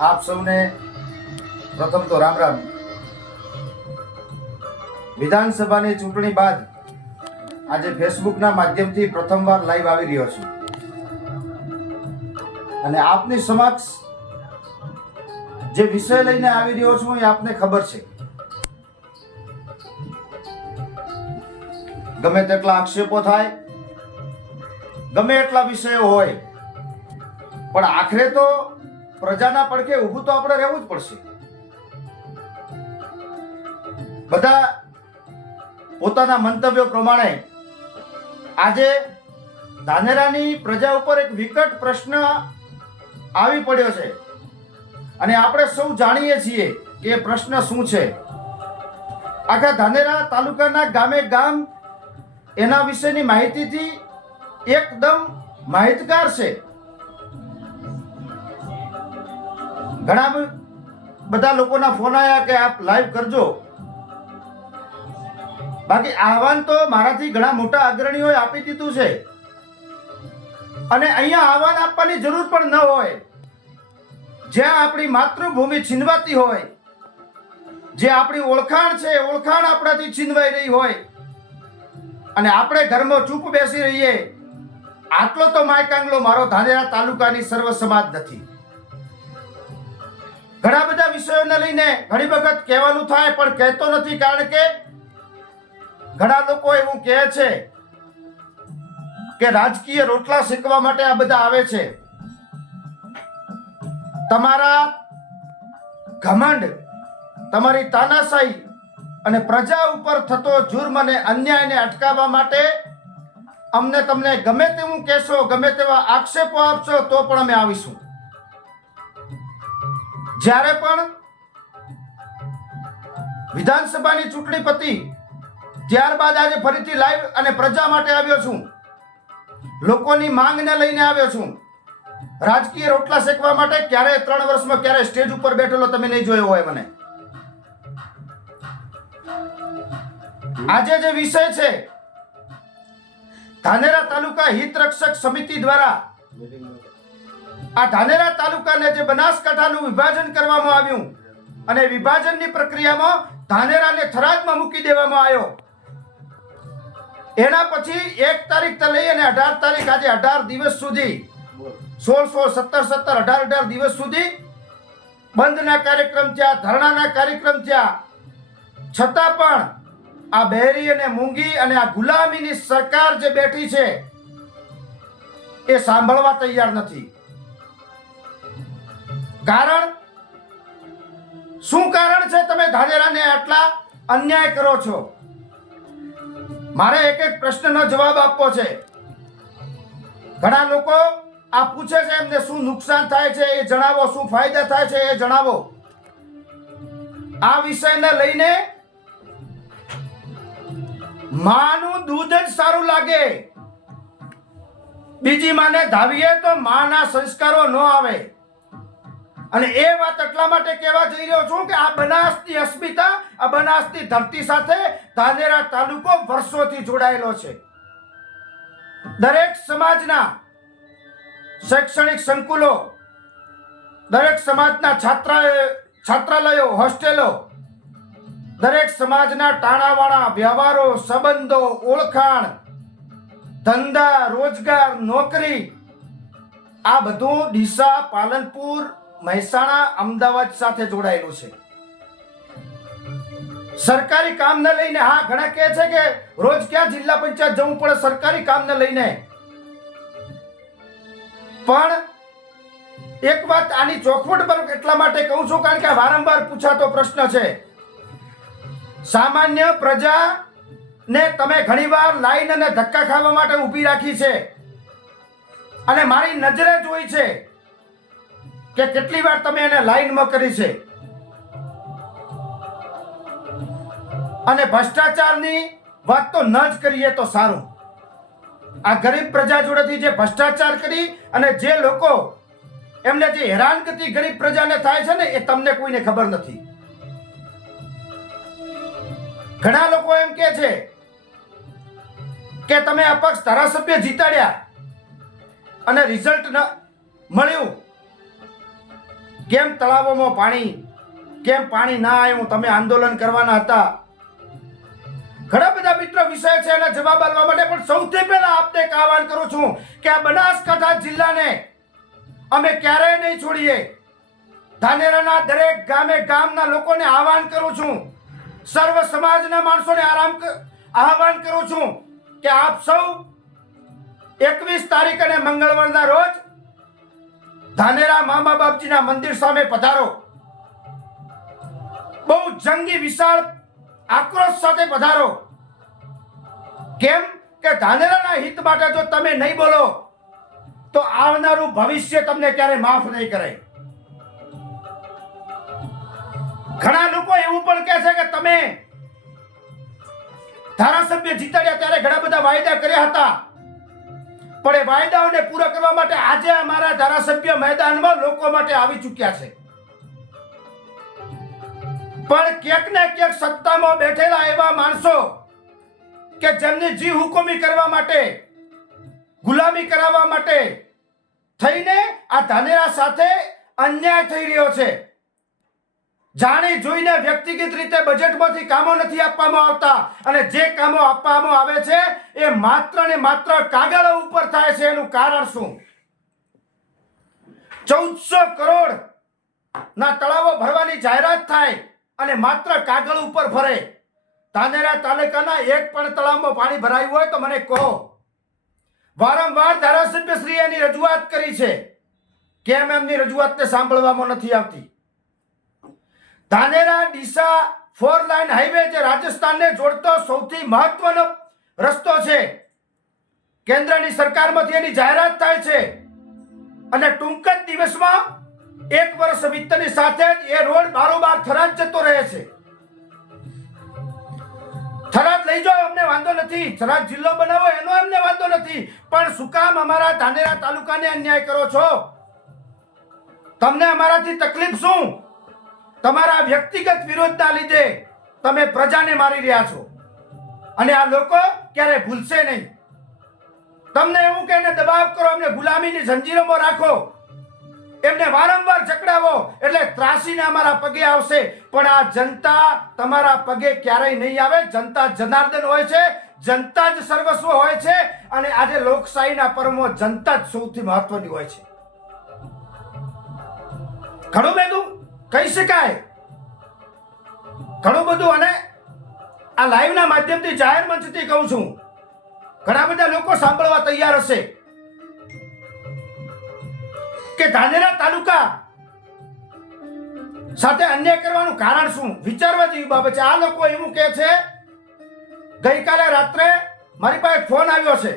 આપ સૌને પ્રથમ તો રામ રામ। વિધાનસભાની ચૂંટણી બાદ આજે ફેસબુકના માધ્યમથી પ્રથમવાર લાઈવ આવી રહ્યો છું અને આપની સમક્ષ જે વિષય લઈને આવી રહ્યો છું એ આપને ખબર છે। ગમે તેટલા આક્ષેપો થાય, ગમે એટલા વિષયો હોય, પણ આખરે તો પ્રજાના પડખે ઊભું તો આપણે રહેવું જ પડશે। બધા પોતાના મંતવ્યો પ્રમાણે આજે ધાનેરાની પ્રજા ઉપર એક વિકટ પ્રશ્ન આવી પડ્યો છે અને આપણે સૌ જાણીએ છીએ કે એ પ્રશ્ન શું છે। આખા ધાનેરા તાલુકાના ગામે ગામ એના વિશેની માહિતીથી એકદમ માહિતગાર છે। ઘણા બધા લોકોના ફોન આવ્યા કે આપ લાઈવ કરજો, બાકી આહવાન તો મારાથી ઘણા મોટા અગ્રણીઓએ આપી દીધું છે અને અહીંયા આહવાન આપવાની જરૂર પણ ન હોય। જ્યાં આપણી માતૃભૂમિ છીનવાતી હોય, જે આપણી ઓળખાણ છે ઓળખાણ આપણાથી છીનવાઈ રહી હોય અને આપણે ઘરમાં ચૂપ બેસી રહીએ, આટલો તો માયકાંગલો મારો ધાનેરા તાલુકાની સર્વ સમાજ નથી। ઘણા બધા વિષયોને લઈને ઘણી વખત કહેવાનું થાય પણ કહેતો નથી, કારણ કે ઘણા લોકો એવું કહે છે કે રાજકીય રોટલા શેકવા માટે આ બધા આવે છે। તમારા ઘમંડ, તમારી તાનાશાહી અને પ્રજા ઉપર થતો જુર્મ અને અન્યાયને અટકાવવા માટે અમને તમને ગમે તેવું કહેશો, ગમે તેવા આક્ષેપો આપશો તો પણ અમે આવીશું। જ્યારે પણ વિધાનસભાની ચૂંટણી પતી ત્યારબાદ આજે ફરીથી લાઈવ અને પ્રજા માટે આવ્યો છું, લોકોની માંગને લઈને આવ્યો છું। રાજકીય રોટલા શેકવા માટે ક્યારે 3 વર્ષમાં ક્યારે સ્ટેજ ઉપર બેઠેલો તમે નહીં જોયો હોય મને। આજે જે વિષય છે, ધાનેરા તાલુકા હિત રક્ષક સમિતિ દ્વારા આ ધાનેરા તાલુકાને જે બનાસકાંઠાનું વિભાજન કરવામાં આવ્યું અને વિભાજનની પ્રક્રિયામાં ધાનેરાને થરાદમાં મૂકી દેવામાં આવ્યો, એના પછી 1 તારીખથી લઈ અને 18 તારીખ, આજે 18 દિવસ સુધી 16, 17, 18 દિવસ સુધી બંધના કાર્યક્રમ થયા, ધરણાના કાર્યક્રમ થયા, છતાં પણ આ બહેરી અને મૂંગી અને આ ગુલામીની સરકાર જે બેઠી છે એ સાંભળવા તૈયાર નથી। કારણ શું કારણ છે તમે ધાનેરાને આટલા અન્યાય કરો છો? મારે એક એક પ્રશ્નનો જવાબ આપવો છે। ઘણા લોકો આ પૂછે છે, એમને શું નુકસાન થાય છે એ જણાવો, શું ફાયદા થાય છે એ જણાવો। આ વિષયને લઈને માનું દૂધ જ સારું લાગે, બીજી માને ધાવીએ તો માના સંસ્કારો ન આવે। અને એ વાત એટલા માટે કહેવા જઈ રહ્યો છું કે આ બનાસની અસ્મિતા, આ બનાસની ધરતી સાથે ધાનેરા તાલુકો વર્ષોથી જોડાયેલો છે। દરેક સમાજના શૈક્ષણિક સંકુલો, દરેક સમાજના છાત્રાલયો, હોસ્ટેલો, દરેક સમાજના ટાણાવાળા વ્યવહારો, સંબંધો, ઓળખાણ, ધંધા, રોજગાર, નોકરી, આ બધું ડીસા, પાલનપુર, મહેસાણા, અમદાવાદ સાથે જોડાયેલું છે। સરકારી કામને લઈને હા ઘણા કહે છે કે રોજ ક્યાં જિલ્લા પંચાયત જવું પડે સરકારી કામને લઈને, પણ એક વાત આની ચોખવટ પર એટલા માટે કહું છું કારણ કે આ વારંવાર પૂછાતો પ્રશ્ન છે। સામાન્ય પ્રજાને તમે ઘણીવાર લાઈન અને ધક્કા ખાવા માટે ઊભી રાખી છે અને મારી નજરે જોઈ છે કે કેટલી વાર તમે એને લાઈનમાં કરી છે। અને ભ્રષ્ટાચારની વાત તો ન જ કરીએ તો સારું। આ ગરીબ પ્રજા જોડેથી જે ભ્રષ્ટાચાર કરી અને જે લોકો એમને જે હેરાનગતિ ગરીબ પ્રજાને થાય છે ને એ તમને કોઈને ખબર નથી। ઘણા લોકો એમ કહે છે કે તમે અપક્ષ ધારાસભ્ય જીતાડ્યા અને રિઝલ્ટ ન મળ્યું કેમ તળાવોમાં પાણી, કેમ પાણી ના આવ્યું, તમે આંદોલન કરવાના હતા. ઘણા બધા મિત્રો વિષય છે એના જવાબ આપવા માટે, પણ સૌથી પહેલા આપને એક આહવાન કરું છું કે આ બનાસકાંઠા જિલ્લાને અમે ક્યારેય નહીં છોડીએ. ધાનેરાના દરેક ગામે ગામના લોકોને આહવાન કરું છું, સર્વ સમાજના માણસોને આહવાન કરું છું કે આપ સૌ 21 તારીખ અને મંગળવારના રોજ ધાનેરા મામા બાપજીના મંદિર સામે પધારો. બહુ જંગી વિશાળ આક્રોશ સાથે પધારો. કેમ કે ધાનેરાના હિત માટે જો તમે નહીં બોલો તો આવનારું ભવિષ્ય તમને ક્યારે માફ નહીં કરે. ઘણા લોકો એવું પણ કહે છે કે તમે ધારાસભ્ય જીતાડ્યા ત્યારે ઘણા બધા વાયદા કર્યા હતા, પણ એ વાયદાઓને પૂરા કરવા માટે આજે અમારા ધારાસભ્ય મેદાનમાં લોકો માટે આવી ચૂક્યા છે. પણ ક્યાંક ને ક્યાંક સત્તામાં બેઠેલા એવા માણસો કે જેમની જી હુકુમી કરવા માટે, ગુલામી કરાવવા માટે થઈને આ ધાનેરા સાથે અન્યાય થઈ રહ્યો છે. જાણી જોઈને વ્યક્તિગત રીતે બજેટમાંથી કામો નથી આપવામાં આવતા, અને જે કામો આપવામાં આવે છે એ માત્ર ને માત્ર કાગળ ઉપર થાય છે. એનું કારણ શું? 1400 કરોડ ના તળાવો ભરવાની જાહેરાત થાય અને માત્ર કાગળ ઉપર ફરે. ધાનેરા તાલુકાના એક પણ તળાવમાં પાણી ભરાયું હોય તો મને કહો. વારંવાર ધારાસભ્ય શ્રી એની રજૂઆત કરી છે, કેમ એમની રજૂઆતને સાંભળવામાં નથી આવતી? ધાનેરા ડીસા 4 લાઇન હાઈવે જે રાજસ્થાનને જોડતો સૌથી મહત્વનો રસ્તો છે, કેન્દ્રની સરકારમાંથી એની જાહેરાત થાય છે અને ટૂંક જ દિવસમાં 1 વર્ષ વીતતાની સાથે જ એ રોડ બારોબાર થરાદ જતો રહે છે. થરાદ લઈ જાઓ, અમને વાંધો નથી. થરાદ જિલ્લો બનાવો એનો અમને વાંધો નથી, પણ શું કામ અમારા ધાનેરા તાલુકાને અન્યાય કરો છો? તમને અમારાથી તકલીફ શું? તમારા વ્યક્તિગત વિરોધના લીધે તમે પ્રજાને મારી રહ્યા છો, અને આ લોકો ક્યારે ભૂલશે નહીં. તમને એવું કહીને દબાવ કરો, અમને ગુલામીની જંજીરોમાં રાખો, એમને વારંવાર જકડાવો એટલે ત્રાસીને અમારા પગે આવશે. પણ આ જનતા તમારા પગે ક્યારેય નહીં આવે. જનતા જનાર્દન હોય છે, જનતા જ સર્વસ્વ હોય છે, અને આજે લોકશાહીના પર્વમાં જનતા જ સૌથી મહત્વની હોય છે. ઘણું બધું કહી શકાય, ઘણું બધું, અને આ લાઈવના માધ્યમથી જાહેર મંચથી કહું છું, ઘણા બધા લોકો સાંભળવા તૈયાર હશે કે ધાનેરા તાલુકા સાથે અન્યાય કરવાનું કારણ શું? વિચારવા જેવી બાબત છે. આ લોકો એવું કહે છે, ગઈકાલે રાત્રે મારી પાસે ફોન આવ્યો છે,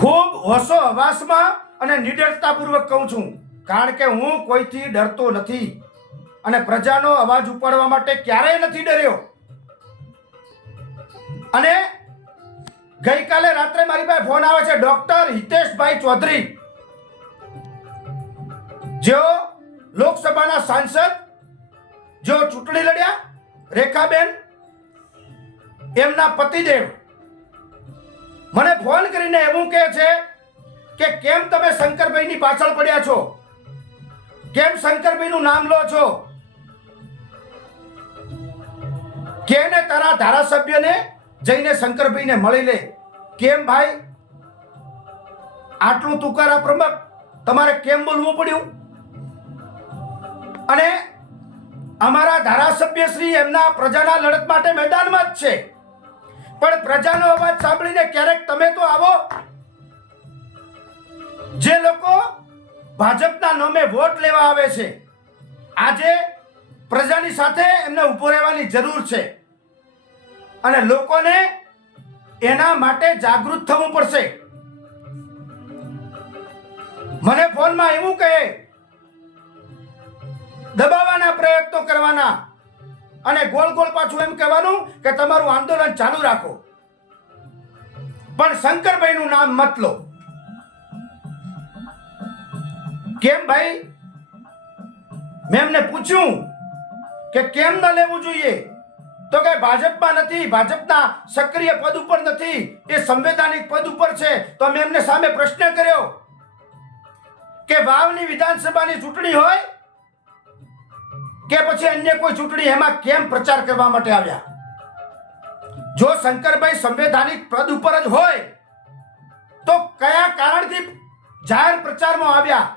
ખૂબ હોશો હવાસમાં અને નિડરતાપૂર્વક કહું છું, કારણ કે હું કોઈથી ડરતો નથી અને પ્રજાનો અવાજ ઉપાડવા માટે ક્યારેય નથી ડર્યો. અને ગઈકાલે રાત્રે મારી પાસે ફોન આવે છે ડોક્ટર હિતેશભાઈ ચૌધરી, જેઓ લોકસભાના સાંસદ, જેઓ ચૂંટણી લડ્યા, રેખાબેન, એમના પતિદેવ, મને ફોન કરીને એવું કહે છે કે કેમ તમે શંકરભાઈની પાછળ પડ્યા છો, કેમ શંકરભાઈનું નામ લો છો, કેને તારા ધારાસભ્યને જઈને શંકરભાઈને મળી લે. કેમ ભાઈ, આટલું તુકારા પ્રમુખ તમારે કેમ બોલવું પડ્યું? અને અમારા ધારાસભ્ય શ્રી એમના પ્રજાના લડત માટે મેદાનમાં જ છે, પણ પ્રજાનો અવાજ સાંભળીને ક્યારેક તમે તો આવો. જે લોકો ભાજપના નામે વોટ લેવા આવે છે, આજે પ્રજાની સાથે એમને ઉભો રહેવાની જરૂર છે, અને લોકોને એના માટે જાગૃત થવું પડશે. મને ફોનમાં એવું કહે, દબાવવાના પ્રયત્નો કરવાના અને ગોળ ગોળ પાછું એમ કહેવાનું કે તમારું આંદોલન ચાલુ રાખો, પણ શંકરભાઈનું નામ મત લો. કેમ ભાઈ? મેં એમને પૂછ્યું કે કેમ ન લેવું જોઈએ, તો કે ભાજપમાં નથી, ભાજપના સક્રિય પદ ઉપર નથી, એ સંવૈધાનિક પદ ઉપર છે. તો મેં એમને સામે પ્રશ્ન કર્યો કે વાવની વિધાનસભાની ચૂંટણી હોય કે પછી અન્ય કોઈ ચૂંટણી, એમાં કેમ પ્રચાર કરવા માટે આવ્યા? જો શંકરભાઈ સંવૈધાનિક પદ ઉપર જ હોય તો કયા કારણથી જાહેર પ્રચારમાં આવ્યા?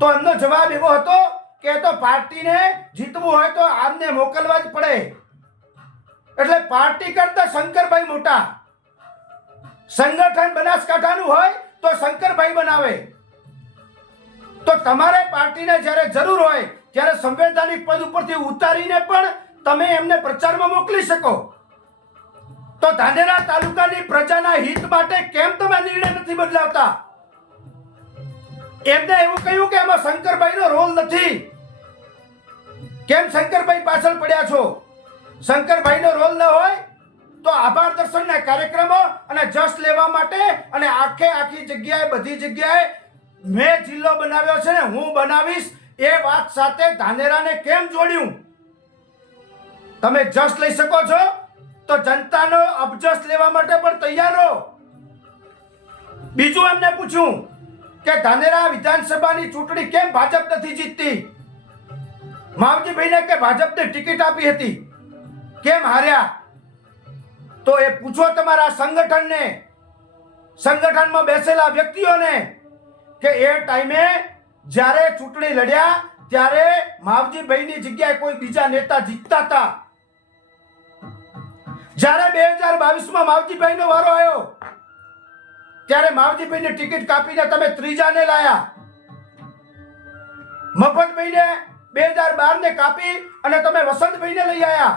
તો એમનો જવાબ એવો હતો કે તો પાર્ટીને જીતવું હોય તો આમને મોકલવા જ પડે, એટલે પાર્ટી કરતા શંકરભાઈ મોટા. સંગઠન બનાસકાંઠાનું હોય તો શંકરભાઈ બનાવે. તો તમારે પાર્ટીને જ્યારે જરૂર હોય ત્યારે સંવૈધાનિક પદ ઉપરથી ઉતારીને પણ તમે એમને પ્રચારમાં મોકલી શકો. તો ધાનેરા તાલુકાની પ્રજાના હિત માટે કેમ તમે નિર્ણય નથી બદલાવતા? એમને એવું કહ્યું કે એમાં શંકરભાઈનો રોલ નથી. કેમ શંકરભાઈ પાછળ પડ્યા છો? શંકરભાઈનો રોલ ન હોય તો આભાર દર્શનના કાર્યક્રમો અને જશ લેવા માટે અને આખી જગ્યાએ, બધી જગ્યાએ મેં જિલ્લો બનાવ્યો છે ને હું બનાવીશ એ વાત સાથે ધાનેરાને કેમ જોડ્યું? તમે જશ લઈ શકો છો તો જનતાનો અબજસ લેવા માટે પણ તૈયાર રહો. બીજું એમને પૂછ્યું કે ધાનેરા વિધાનસભાની ચૂંટણી કેમ ભાજપ નથી જીતતી? માવજીભાઈને કે ભાજપને ટિકિટ આપી હતી, કેમ હાર્યા? તો એ પૂછો તમારા સંગઠનને, સંગઠનમાં બેસેલા વ્યક્તિઓને કે એ ટાઈમે જ્યારે ચૂંટણી લડ્યા ત્યારે માવજીભાઈની જગ્યાએ કોઈ બીજા નેતા જીતતા હતા. જ્યારે 2022માં માવજીભાઈનો વારો આવ્યો ત્યારે માવજીભાઈને ટિકિટ કાપીને તમે ત્રીજાને લાયા. મફતભાઈને 2012 ને કાપી અને તમે વસંતભાઈને લઈ આવ્યા.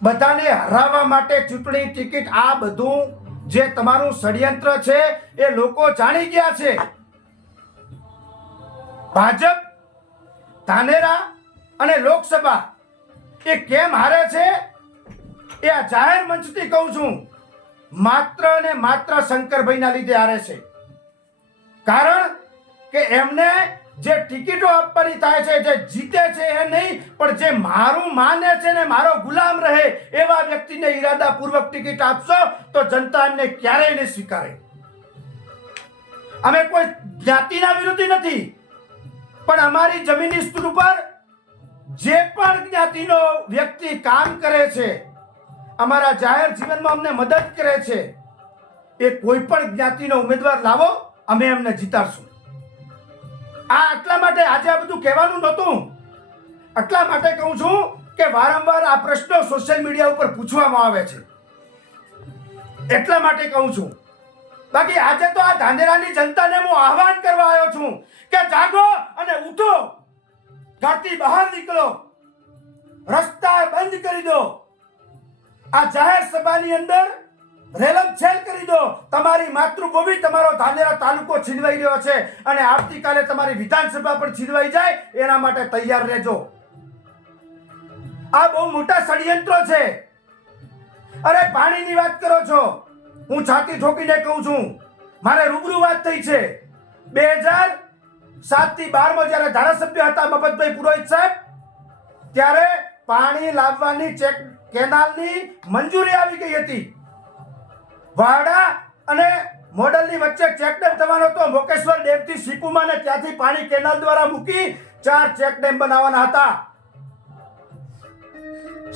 બધાને હરાવવા માટે ચૂંટણી ટિકિટ, આ બધું જે તમારું ષડયંત્ર છે એ લોકો જાણી ગયા છે. ભાજપ ધાનેરા અને લોકસભા એ કેમ હારે છે એ આ જાહેર મંચથી કહું છું. માત્ર ને માત્ર શંકરભાઈના લીધે હારે છે. કારણ કે એમને જે ટિકિટો આપવાની થાય છે, જે જીતે છે એ નહીં, પણ જે મારું માને છે ને મારો ગુલામ રહે એવા વ્યક્તિને ઈરાદાપૂર્વક ટિકિટ આપશો તો જનતા એમને ક્યારેય નહીં સ્વીકારે. અમે કોઈ જ્ઞાતિના વિરોધી નથી, પણ અમારી જમીની સ્તર ઉપર જે પણ જ્ઞાતિનો વ્યક્તિ કામ કરે છે, અમારા જાહેર જીવનમાં અમને મદદ કરે છે, એ કોઈ પણ જ્ઞાતિનો ઉમેદવાર લાવો, અમે એમને જીતાડશું. આ એટલા માટે આજે આ બધું કહેવાનું નહોતું. એટલા માટે કહું છું કે વારંવાર આ પ્રશ્નો સોશિયલ મીડિયા ઉપર પૂછવામાં આવે છે, એટલા માટે કહું છું. બાકી આજે તો આ ધાનેરાની જનતાને હું આહવાન કરવા આવ્યો છું કે જાગો અને ઉઠો, ઘરથી બહાર નીકળો, રસ્તા બંધ કરી દો, આ જાહેર સભાની અંદર રેલમછેલ કરી દો. તમારી માતૃભૂમિ, તમારો ધાનેરા તાલુકો છીનવાઈ રહ્યો છે અને આવતીકાલે તમારી વિધાનસભા પણ છીનવાઈ જાય એના માટે તૈયાર રહેજો. આ બહુ મોટા ષડયંત્રો છે. અરે પાણીની વાત કરો છો, હું છાતી ઠોકીને કહું છું, મારે રૂબરૂ વાત થઈ છે. 2007 થી 12 જ્યારે ધારાસભ્ય હતા મફતભાઈ પુરોહિત સાહેબ, ત્યારે પાણી લાવવાની કેનાલની મંજૂરી આવી ગઈ હતી. વાડા અને મોડલની વચ્ચે ચેકડેમ થવાનો હતો. મોકેશ્વર ડેમથી સીપુમાં ને ત્યાંથી પાણી કેનાલ દ્વારા મૂકી 4 ચેકડેમ બનાવવાના હતા.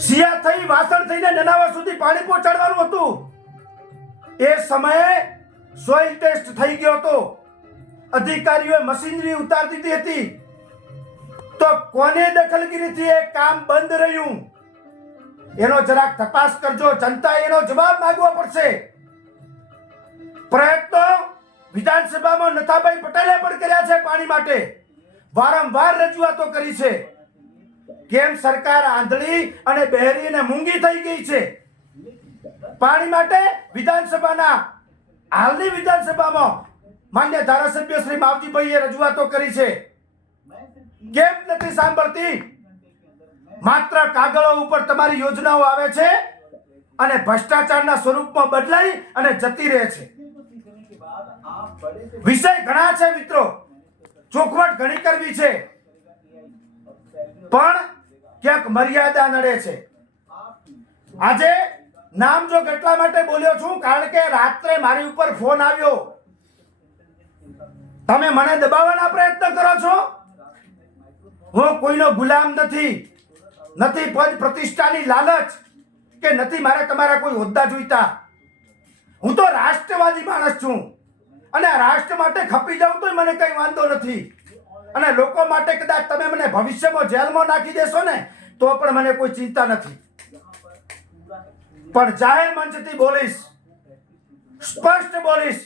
સિયા થઈ વાસણ થઈને નનાવા સુધી પાણી પહોંચાડવાનું હતું. એ સમયે સોઇલ ટેસ્ટ થઈ ગયો હતો. અધિકારીઓએ મશીનરી ઉતારી દીધી હતી. તો કોને દખલગીરીથી એ કામ બંધ રહ્યું એનો જરાક તપાસ કરજો. જનતાએ એનો જવાબ માંગવો પડશે. પ્રયત્નો વિધાનસભામાં નથાભાઈ પટેલે પણ કર્યા છે પાણી માટે, વારંવાર રજૂઆતો કરી છે. કેમ સરકાર આંધળી અને બહેરી અને મૂંગી થઈ ગઈ છે? પાણી માટે વિધાનસભાના હાલની વિધાનસભામાં માન્ય ધારાસભ્ય શ્રી માવજીભાઈએ રજૂઆતો કરી છે. કેમ નથી સાંભળતી? માત્ર કાગળો ઉપર તમારી યોજનાઓ આવે છે અને ભ્રષ્ટાચારના સ્વરૂપમાં બદલાઈ અને જતી રહે છે. વિષય ઘણા છે મિત્રો, ચોખવટ ઘણી કરવી છે, પણ ક્યાંક મર્યાદા નડે છે. આજે નામજોગ એટલા માટે બોલ્યો છું કારણ કે રાત્રે મારી ઉપર ફોન આવ્યો તમે મને દબાવવાના પ્રયત્ન કરો છો. હું કોઈનો ગુલામ નથી. નથી પદ પ્રતિષ્ઠાની લાલચ કે નથી મારે તમારા કોઈ હોદ્દા જોઈતા. હું તો રાષ્ટ્રવાદી માણસ છું અને આ રાષ્ટ્ર માટે ખપી જાઉં તો મને કઈ વાંધો નથી. અને લોકો માટે કદાચ તમે મને ભવિષ્યમાં જેલમાં નાખી દેશો ને તો પણ મને કોઈ ચિંતા નથી. પણ જાહેર મંચથી બોલીશ, સ્પષ્ટ બોલીશ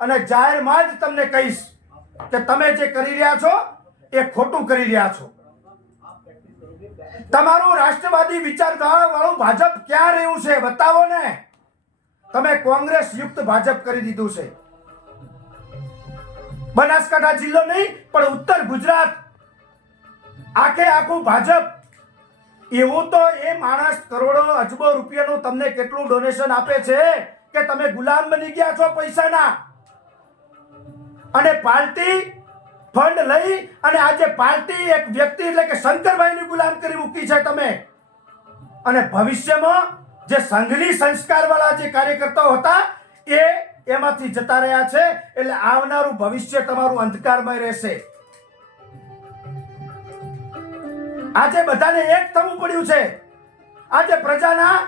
અને જાહેરમાં જ તમને કહીશ કે તમે જે કરી રહ્યા છો એ ખોટું કરી રહ્યા છો. તમારું રાષ્ટ્રવાદી વિચારધારા વાળું ભાજપ ક્યાં રહ્યું છે બતાવો ને. તમે કોંગ્રેસ યુક્ત ભાજપ કરી દીધું છે. બનાસકાંઠા જિલ્લો નહીં પણ ઉત્તર ગુજરાત આખે આખું ભાજપ. એવું તો એ માણસ કરોડો અજબો રૂપિયાનું તમને કેટલું ડોનેશન આપે છે કે તમે ગુલામ બની ગયા છો પૈસાના. અને પાર્ટી ફંડ લઈ અને આજે પાર્ટી એક વ્યક્તિ એટલે કે શંકરભાઈની ગુલામ કરી મૂકી છે તમે. અને ભવિષ્યમાં જે સંઘની સંસ્કારવાળા જે કાર્યકર્તાઓ હતા એ એમાંથી જતા રહ્યા છે. એટલે આવનારું ભવિષ્ય તમારું અંધકારમય રહેશે. આજે બધાને એક થવું પડ્યું છે. આજે પ્રજાના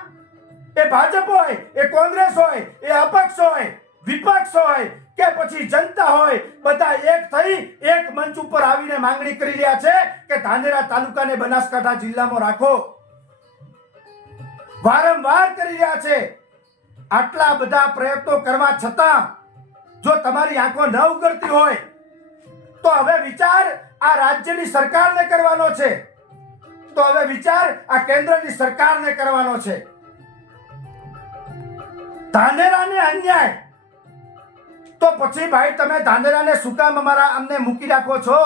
એ ભાજપ હોય, એ કોંગ્રેસ હોય, એ અપક્ષ હોય, વિપક્ષ હોય કે પછી જનતા હોય, બધા એક થઈ એક મંચ ઉપર આવીને માંગણી કરી રહ્યા છે કે ધાનેરા તાલુકાને બનાસકાંઠા જિલ્લામાં રાખો. વારંવાર કરી રહ્યા છે. આટલા બધા પ્રયત્નો કરવા છતાં જો તમારી આંખો ન ઉઘડતી હોય તો હવે વિચાર આ રાજ્યની સરકારને કરવાનો છે. તો હવે વિચાર આ કેન્દ્રની સરકારને કરવાનો છે. ધાનેરાને અન્યાય તો પછી ભાઈ તમે ધાનેરાને શું કામ અમને મૂકી રાખો છો?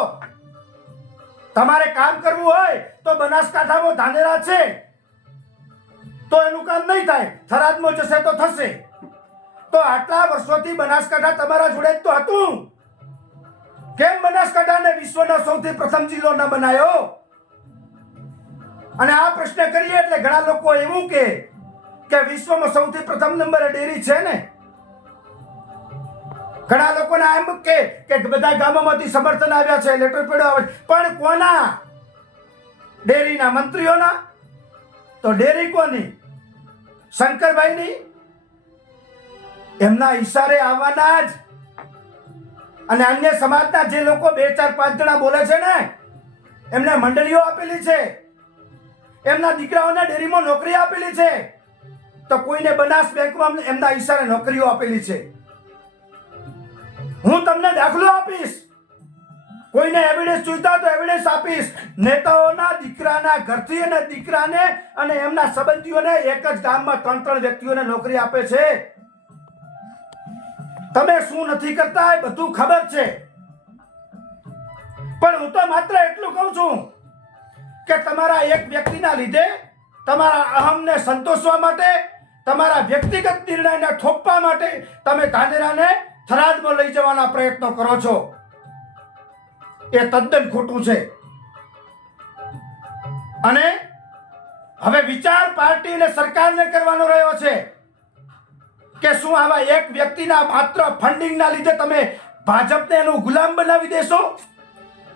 તમારે કામ કરવું હોય તો બનાસકાંઠામાં ધાનેરા છે તો એનું કામ નહીં થાય. થરાદમાં જશે તો થશે. તો આટલા વર્ષોથી બનાસકાંઠા તમારા જોડે જ તો હતું. કેમ બનાસકાંઠાને વિશ્વનો સૌથી પ્રથમ જિલ્લો ન બનાવ્યો? અને આ પ્રશ્ન કરીએ એટલે ઘણા લોકો એવું કે વિશ્વમાં સૌથી પ્રથમ નંબરે ડેરી છે ને. ઘણા લોકોને એમ કે બધા ગામોમાંથી સમર્થન આવ્યા છે, લેટર પેડો આવે, પણ કોના? ડેરીના મંત્રીઓના. તો ડેરી કોની? શંકરભાઈની. એમના ઈશારે આવવાના જ. અને અન્ય સમાજના જે લોકો 2, 4, 5 જણા બોલે છે ને એમને મંડળીઓ આપેલી છે, એમના દીકરાઓને ડેરીમાં નોકરી આપેલી છે. તો કોઈને બનાસ બેંકમાં એમના ઈશારે નોકરીઓ આપેલી છે. હું તમને દાખલો આપીશ. કોઈને એવિડન્સ જોઈતા તો એવિડન્સ આપીશ. નેતાઓના દીકરાના ઘરથી અને દીકરાને અને એમના સંબંધીઓને એક જ ગામમાં 3 વ્યક્તિઓને નોકરી આપે છે. તમે શું નથી કરતા એ બધું ખબર છે. પણ હું તો માત્ર એટલું કહું છું કે તમારા એક વ્યક્તિના લીધે તમારા અહમને સંતોષવા માટે, તમારા વ્યક્તિગત નિર્ણયને થોપવા માટે તમે ધાનેરાને થરાદમાં લઈ જવાના પ્રયત્નો કરો છો. એ તદ્દન ખોટું છે. અને હવે વિચાર પાર્ટી અને સરકારને કરવાનો રહ્યો છે કે શું આવા એક વ્યક્તિના માત્ર ફંડિંગના લીધે તમે ભાજપને એનું ગુલામ બનાવી દેશો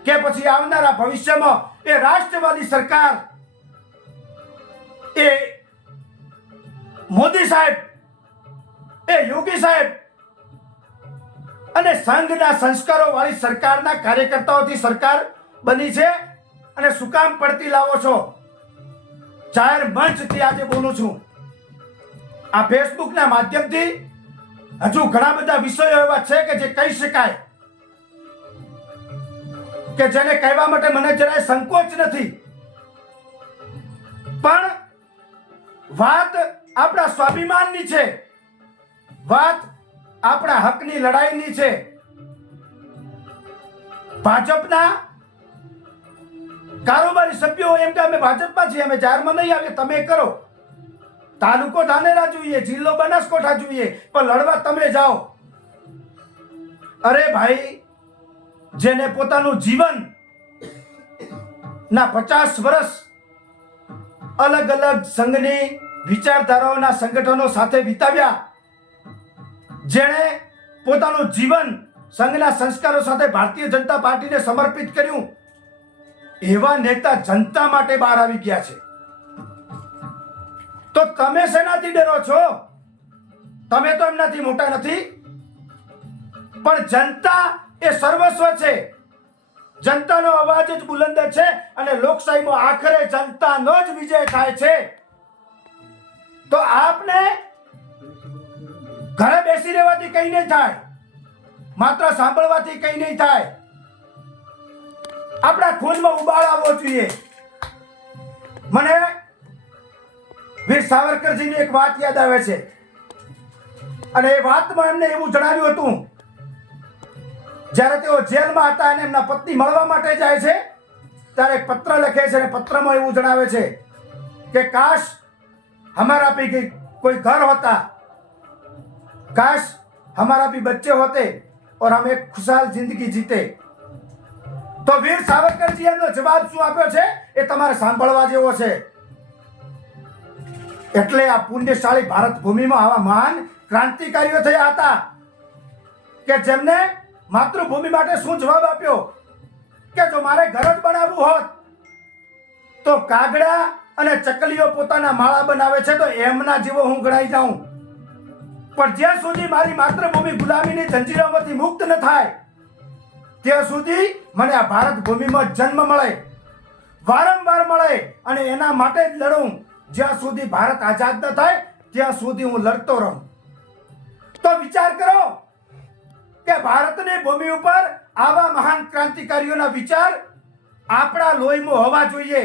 કે પછી આવનારા ભવિષ્યમાં એ રાષ્ટ્રવાદી સરકાર, એ મોદી સાહેબ, એ યોગી સાહેબ અને સંઘના સંસ્કારો વાળી સરકારના કાર્યકર્તાઓથી સરકાર બની છે. અને શું કામ પડતી લાવો છો? જાહેર મંચથી આજે બોલું છું. આ ફેસબુકના માધ્યમથી હજુ ઘણા બધા વિષયો એવા છે કે જે કહી શકાય, કે જેને કહેવા માટે મને જરાય સંકોચ નથી. પણ વાત આપણા સ્વાભિમાનની છે, વાત આપણા હકની લડાઈની છે. ભાજપના કારોબારી સભ્યો એમ કે અમે ભાજપમાં છીએ, અમે જાહેરમાં નહીં આવીએ, તમે કરો. તાલુકો ધાનેરા જોઈએ, જિલ્લો બનાસકાંઠા જોઈએ, પણ લડવા તમે જાઓ. અરે ભાઈ, જેને પોતાનું જીવન ના 50 વર્ષ અલગ અલગ સંઘની વિચારધારાઓના સંગઠનો સાથે વિતાવ્યા, જેણે પોતાનું જીવન સંઘના સંસ્કારો સાથે ભારતીય જનતા પાર્ટીને સમર્પિત કર્યું, એવા નેતા જનતા માટે બહાર આવી ગયા છે. તો તમે શેનાથી ડરો છો? તમે તો એમનાથી મોટા નથી. પણ જનતા એ સર્વસ્વ છે. જનતાનો અવાજ જ બુલંદ છે અને લોકશાહીમાં આખરે જનતાનો જ વિજય થાય છે. તો આપને ઘરે બેસી રહેવાથી કઈ નહીં થાય, માત્ર સાંભળવાથી કઈ નહીં થાય. આપણા ખૂનમાં ઉબાળ આવવો જોઈએ. મને વીર સાવરકરજીની એક વાત યાદ આવે છે અને એ વાતમાં એમને એવું જણાવ્યું હતું, જ્યારે તેઓ જેલમાં હતા અને એમના પત્ની મળવા માટે જાય છે ત્યારે એક પત્ર લખે છે અને પત્રમાં એવું જણાવે છે કે કાશ हमारा भी कोई घर होता, काश हमारा भी बच्चे होते और हम एक खुशहाल जिंदगी जीते. तो વીર સાવરકરજી એમનો જવાબ શું આપ્યો છે એ તમારે સાંભળવા જેવો છે. એટલે આ પુણ્યશાળી ભારત ભૂમિમાં આવા મહાન ક્રાંતિકારીઓ થયા હતા કે જેમને માતૃભૂમિ માટે શું જવાબ આપ્યો કે જો મારે ઘર જ બનાવવું હોત તો કાગડા અને ચકલીઓ પોતાના માળા બનાવે છે તો એમના જેવો હું ગણાઈ જાઉં. પણ જ્યાં સુધી મારી માતૃભૂમિ ગુલામીની જંજીરોમાંથી મુક્ત ન થાય ત્યાં સુધી મને આ ભારત ભૂમિમાં જન્મ મળે, વારંવાર મળે અને એના માટે જ લડું. જ્યાં સુધી ભારત આઝાદ ન થાય ત્યાં સુધી હું લડતો રહું. તો વિચાર કરો કે ભારતની ભૂમિ ઉપર આવા મહાન ક્રાંતિકારીઓના વિચાર આપણા લોહીમાં હોવા જોઈએ.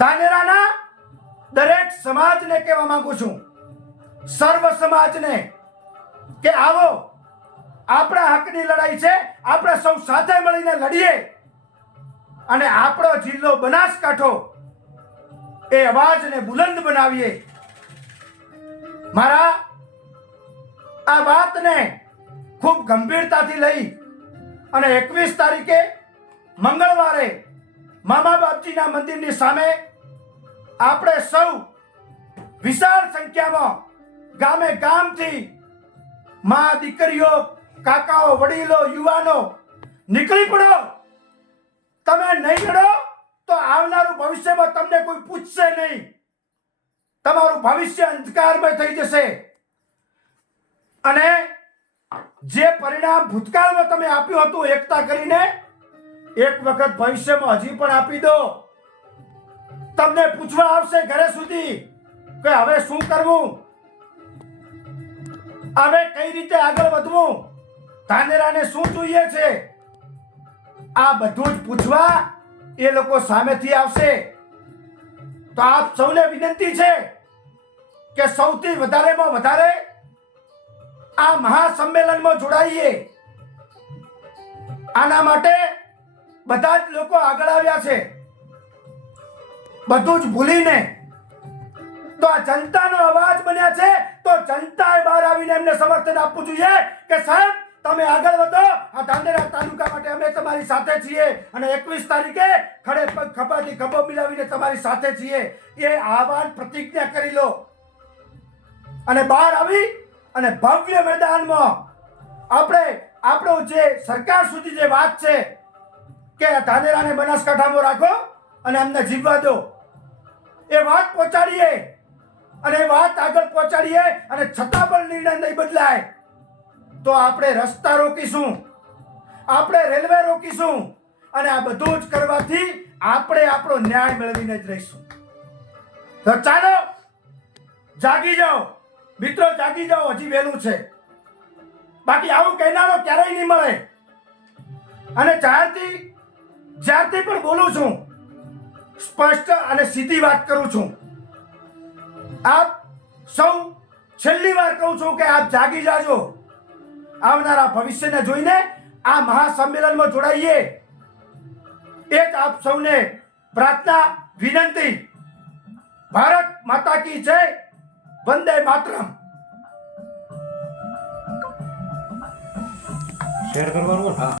ધાનેરાના દરેક સમાજને કહેવા માંગુ છું, સર્વ સમાજને, કે આવો આપણા હકની લડાઈ છે, આપણે સૌ સાથે મળીને લડીએ અને આપણો જિલ્લો બનાસકાંઠો એ અવાજને બુલંદ બનાવીએ. મારા આ વાતને ખૂબ ગંભીરતાથી લઈ અને 21 તારીખે મંગળવારે મામા બાપજીના મંદિરની સામે આપણે સૌ વિશાળ સંખ્યામાં ગામે ગામથી મા દીકરીઓ, કાકાઓ, વડીલો, યુવાનો નીકળી પડો. તમે નહીં લડો તો આવનારું ભવિષ્યમાં તમને કોઈ પૂછશે નહીં. તમારું ભવિષ્ય અંધકારમય થઈ જશે અને જે પરિણામ ભૂતકાળમાં તમે આપ્યું હતું એકતા કરીને, એક વખત ભવિષ્યમાં હજી પણ આપી દો. તમને પૂછવા આવશે ઘરે સુધી કે હવે શું કરવું, હવે કઈ રીતે આગળ વધવું, ધાનેરાને શું જોઈએ છે. આ બધું જ પૂછવા એ લોકો સામેથી આવશે. તો આપ સૌને વિનંતી છે કે સૌથી વધારેમાં વધારે આ મહાસંમેલનમાં જોડાઈએ. આના માટે બધા જ લોકો આગળ આવ્યા છે. બધું જ ભૂલીને તો આ જનતાનો અવાજ બન્યા છે, તો જનતાએ બહાર આવીને એમને સમર્થન આપવું જોઈએ કે સાહેબ તમે આગળ વધો, આ ધાનેરા તાલુકા માટે અમે તમારી સાથે છીએ અને 21 તારીખે ખડે પગ ખભાથી ખભો મિલાવીને તમારી સાથે છીએ. એ આહવાન પ્રતિજ્ઞા કરી લો અને બહાર આવી અને ભવ્ય મેદાનમાં આપણે આપણો જે સરકાર સુધી જે વાત છે કે ધાનેરાને બનાસકાંઠામાં રાખો અને અમને જીવવા દો, એ વાત પહોંચાડીએ અને એ વાત આગળ પહોંચાડીએ અને છતાં પણ નિર્ણય નહીં બદલાય તો આપણે રસ્તા રોકીશું, આપણે રેલવે રોકીશું અને આ બધું જ કરવાથી આપણે આપણો ન્યાય મેળવીને જ રહીશું. તો ચાલો જાગી જાઓ મિત્રો, જાગી જાઓ, હજી વહેલું છે. બાકી આવું કહેનારો ક્યારેય નહીં મળે. અને જ્યારથી પણ બોલું છું સ્પષ્ટ અને સીધી વાત કરું છું. આપ સૌ છેલ્લી વાર કહું છું કે આપ જાગી જાજો. આવનારા ભવિષ્યને જોઈને આ મહાસંમેલનમાં જોડાઈએ, એ જ આપ સૌને પ્રાર્થના, વિનંતી. ભારત માતા કી જય, વંદે માતરમ. શેર કરવાનું.